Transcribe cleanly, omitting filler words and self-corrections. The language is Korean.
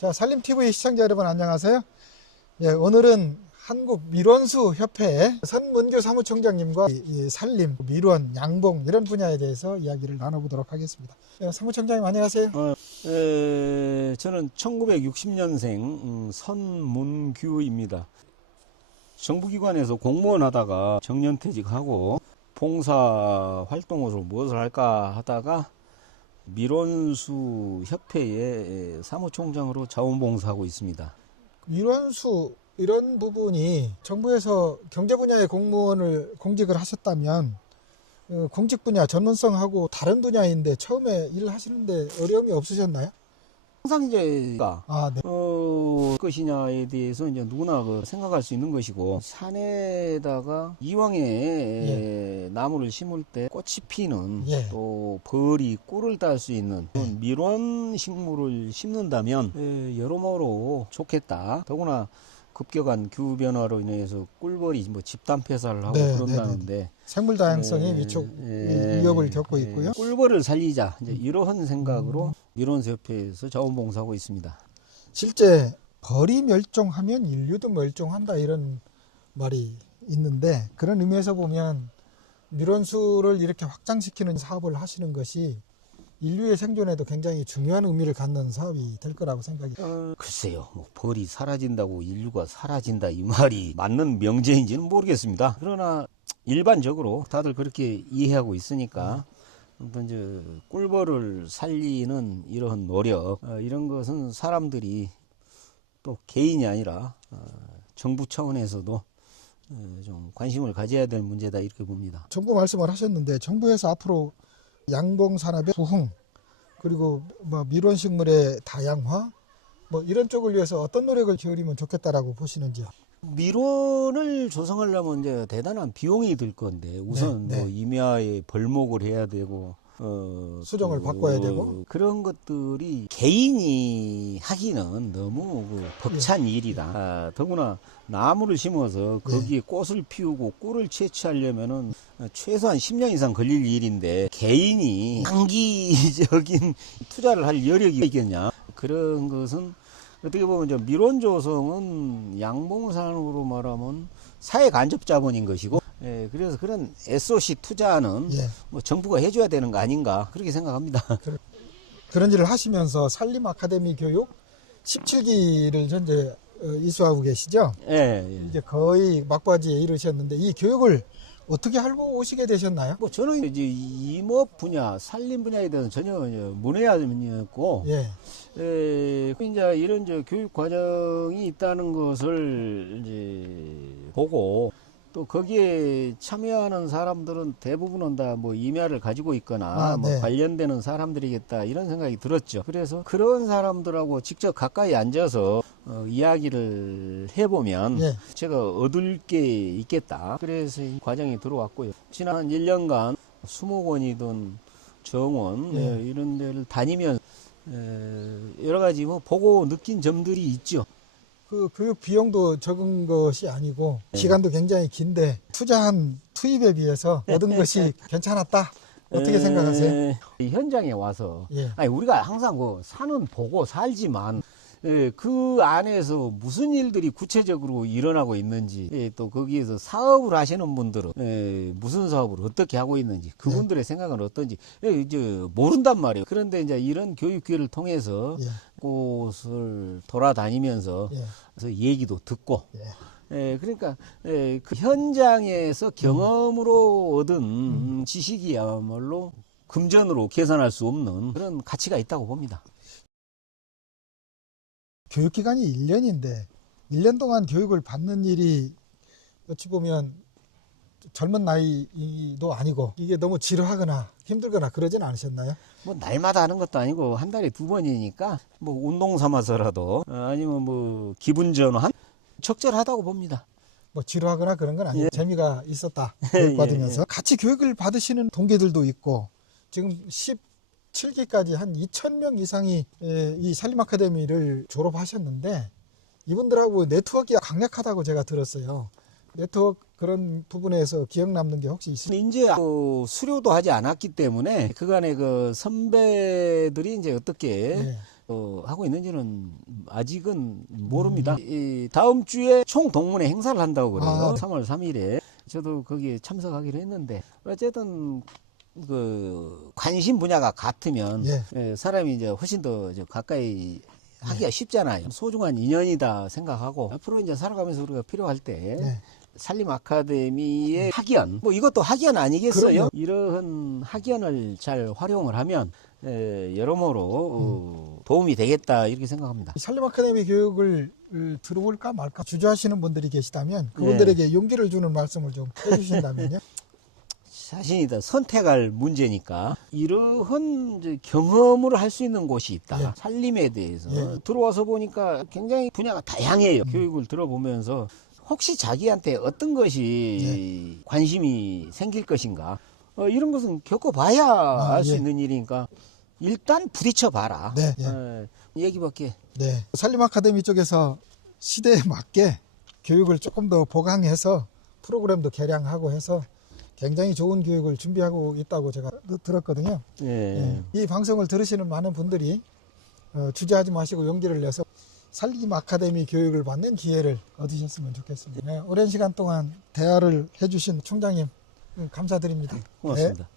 자, 살림TV 시청자 여러분 안녕하세요. 예, 오늘은 한국밀원수협회 선문규 사무총장님과 이 살림, 밀원, 양봉 이런 분야에 대해서 이야기를 나눠보도록 하겠습니다. 예, 사무총장님 안녕하세요. 저는 1960년생 선문규입니다. 정부기관에서 공무원 하다가 정년퇴직하고 봉사 활동으로 무엇을 할까 하다가 밀원수 협회의 사무총장으로 자원봉사하고 있습니다. 밀원수 이런 부분이 정부에서 경제 분야의 공무원을 공직을 하셨다면 공직 분야 전문성하고 다른 분야인데 처음에 일을 하시는데 어려움이 없으셨나요? 항상 이제 네. 것이냐에 대해서 이제 누구나 생각할 수 있는 것이고, 산에다가 이왕에 나무를 심을 때 꽃이 피는 또 벌이 꿀을 딸 수 있는 밀원 식물을 심는다면 여러모로 좋겠다. 더구나 급격한 기후 변화로 인해서 꿀벌이 집단 폐사를 하고 그런다는데 생물 다양성이 위축 위협을 겪고 있고요. 꿀벌을 살리자 이제 이러한 생각으로 밀원수협회에서 자원봉사하고 있습니다. 실제 벌이 멸종하면 인류도 멸종한다 이런 말이 있는데, 그런 의미에서 보면 밀원수를 이렇게 확장시키는 사업을 하시는 것이 인류의 생존에도 굉장히 중요한 의미를 갖는 사업이 될 거라고 생각이 글쎄요, 벌이 사라진다고 인류가 사라진다 이 말이 맞는 명제인지는 모르겠습니다. 그러나 일반적으로 다들 그렇게 이해하고 있으니까 어떤 꿀벌을 살리는 이런 노력, 이런 것은 사람들이 또 개인이 아니라 정부 차원에서도 좀 관심을 가져야 될 문제다 이렇게 봅니다. 정부 말씀을 하셨는데, 정부에서 앞으로 양봉 산업의 부흥, 그리고 밀원 식물의 다양화 이런 쪽을 위해서 어떤 노력을 기울이면 좋겠다라고 보시는지요? 밀원을 조성하려면 이제 대단한 비용이 들 건데, 우선 임야에 벌목을 해야 되고 수정을 바꿔야 되고, 그런 것들이 개인이 하기는 너무 벅찬 일이다. 더구나 나무를 심어서 거기에 꽃을 피우고 꿀을 채취하려면은 최소한 10년 이상 걸릴 일인데, 개인이 단기적인 투자를 할 여력이 있겠냐? 그런 것은 어떻게 보면 밀원 조성은 양봉산으로 말하면 사회 간접 자본인 것이고, 그래서 그런 SOC 투자는 정부가 해줘야 되는 거 아닌가 그렇게 생각합니다. 그런 일을 하시면서 산림 아카데미 교육 17기를 현재 이수하고 계시죠? 이제 거의 막바지에 이르셨는데, 이 교육을 어떻게 알고 오시게 되셨나요? 저는 이제 임업 분야, 산림 분야에 대해서 전혀 문외한이었고, 이제 이런 교육 과정이 있다는 것을 이제 보고, 또 거기에 참여하는 사람들은 대부분은 다 임야를 가지고 있거나 관련되는 사람들이겠다 이런 생각이 들었죠. 그래서 그런 사람들하고 직접 가까이 앉아서 이야기를 해보면 제가 얻을 게 있겠다. 그래서 이 과정이 들어왔고요. 지난 1년간 수목원이든 정원 이런 데를 다니면 여러 가지 보고 느낀 점들이 있죠. 그 교육 비용도 적은 것이 아니고 시간도 굉장히 긴데 투자한 투입에 비해서 얻은 것이 괜찮았다. 어떻게 생각하세요? 현장에 와서 우리가 항상 산은 보고 살지만 그 안에서 무슨 일들이 구체적으로 일어나고 있는지, 또 거기에서 사업을 하시는 분들은 무슨 사업을 어떻게 하고 있는지, 그분들의 생각은 어떤지 모른단 말이에요. 그런데 이제 이런 교육 기회를 통해서 곳을 돌아다니면서 그래서 얘기도 듣고, 그러니까 그 현장에서 경험으로 얻은 지식이야말로 금전으로 계산할 수 없는 그런 가치가 있다고 봅니다. 교육기간이 1년인데 1년 동안 교육을 받는 일이 어찌 보면 젊은 나이도 아니고 이게 너무 지루하거나 힘들거나 그러진 않으셨나요? 날마다 하는 것도 아니고 한 달에 2번이니까 운동 삼아서라도 아니면 기분 전환 적절하다고 봅니다. 지루하거나 그런 건 아니고 재미가 있었다. 교육받으면서 같이 교육을 받으시는 동기들도 있고, 지금 17기까지 한 2,000명 이상이 이 산림 아카데미를 졸업하셨는데, 이분들하고 네트워크가 강력하다고 제가 들었어요. 네트워크 그런 부분에서 기억 남는 게 혹시 있으세요? 이제 수료도 하지 않았기 때문에 그간의 선배들이 이제 어떻게 하고 있는지는 아직은 모릅니다. 이 다음 주에 총동문회 행사를 한다고 그래요. 3월 3일에 저도 거기에 참석하기로 했는데 어쨌든 그 관심 분야가 같으면 사람이 이제 훨씬 더 가까이 하기가 쉽잖아요. 소중한 인연이다 생각하고 앞으로 이제 살아가면서 우리가 필요할 때 산림 아카데미의 학연, 뭐 이것도 학연 아니겠어요? 이러한 학연을 잘 활용을 하면 여러모로 도움이 되겠다 이렇게 생각합니다. 산림 아카데미 교육을 들어올까 말까 주저하시는 분들이 계시다면 그분들에게 용기를 주는 말씀을 좀 해주신다면요. 자신이다 선택할 문제니까 이러한 이제 경험을 할 수 있는 곳이 있다. 산림에 대해서 들어와서 보니까 굉장히 분야가 다양해요. 교육을 들어보면서 혹시 자기한테 어떤 것이 관심이 생길 것인가 이런 것은 겪어봐야 알 수 있는 일이니까 일단 부딪혀 봐라. 얘기밖에. 산림 아카데미 쪽에서 시대에 맞게 교육을 조금 더 보강해서 프로그램도 개량하고 해서 굉장히 좋은 교육을 준비하고 있다고 제가 들었거든요. 이 방송을 들으시는 많은 분들이 주저하지 마시고 용기를 내서 산림 아카데미 교육을 받는 기회를 얻으셨으면 좋겠습니다. 오랜 시간 동안 대화를 해주신 총장님 감사드립니다. 고맙습니다.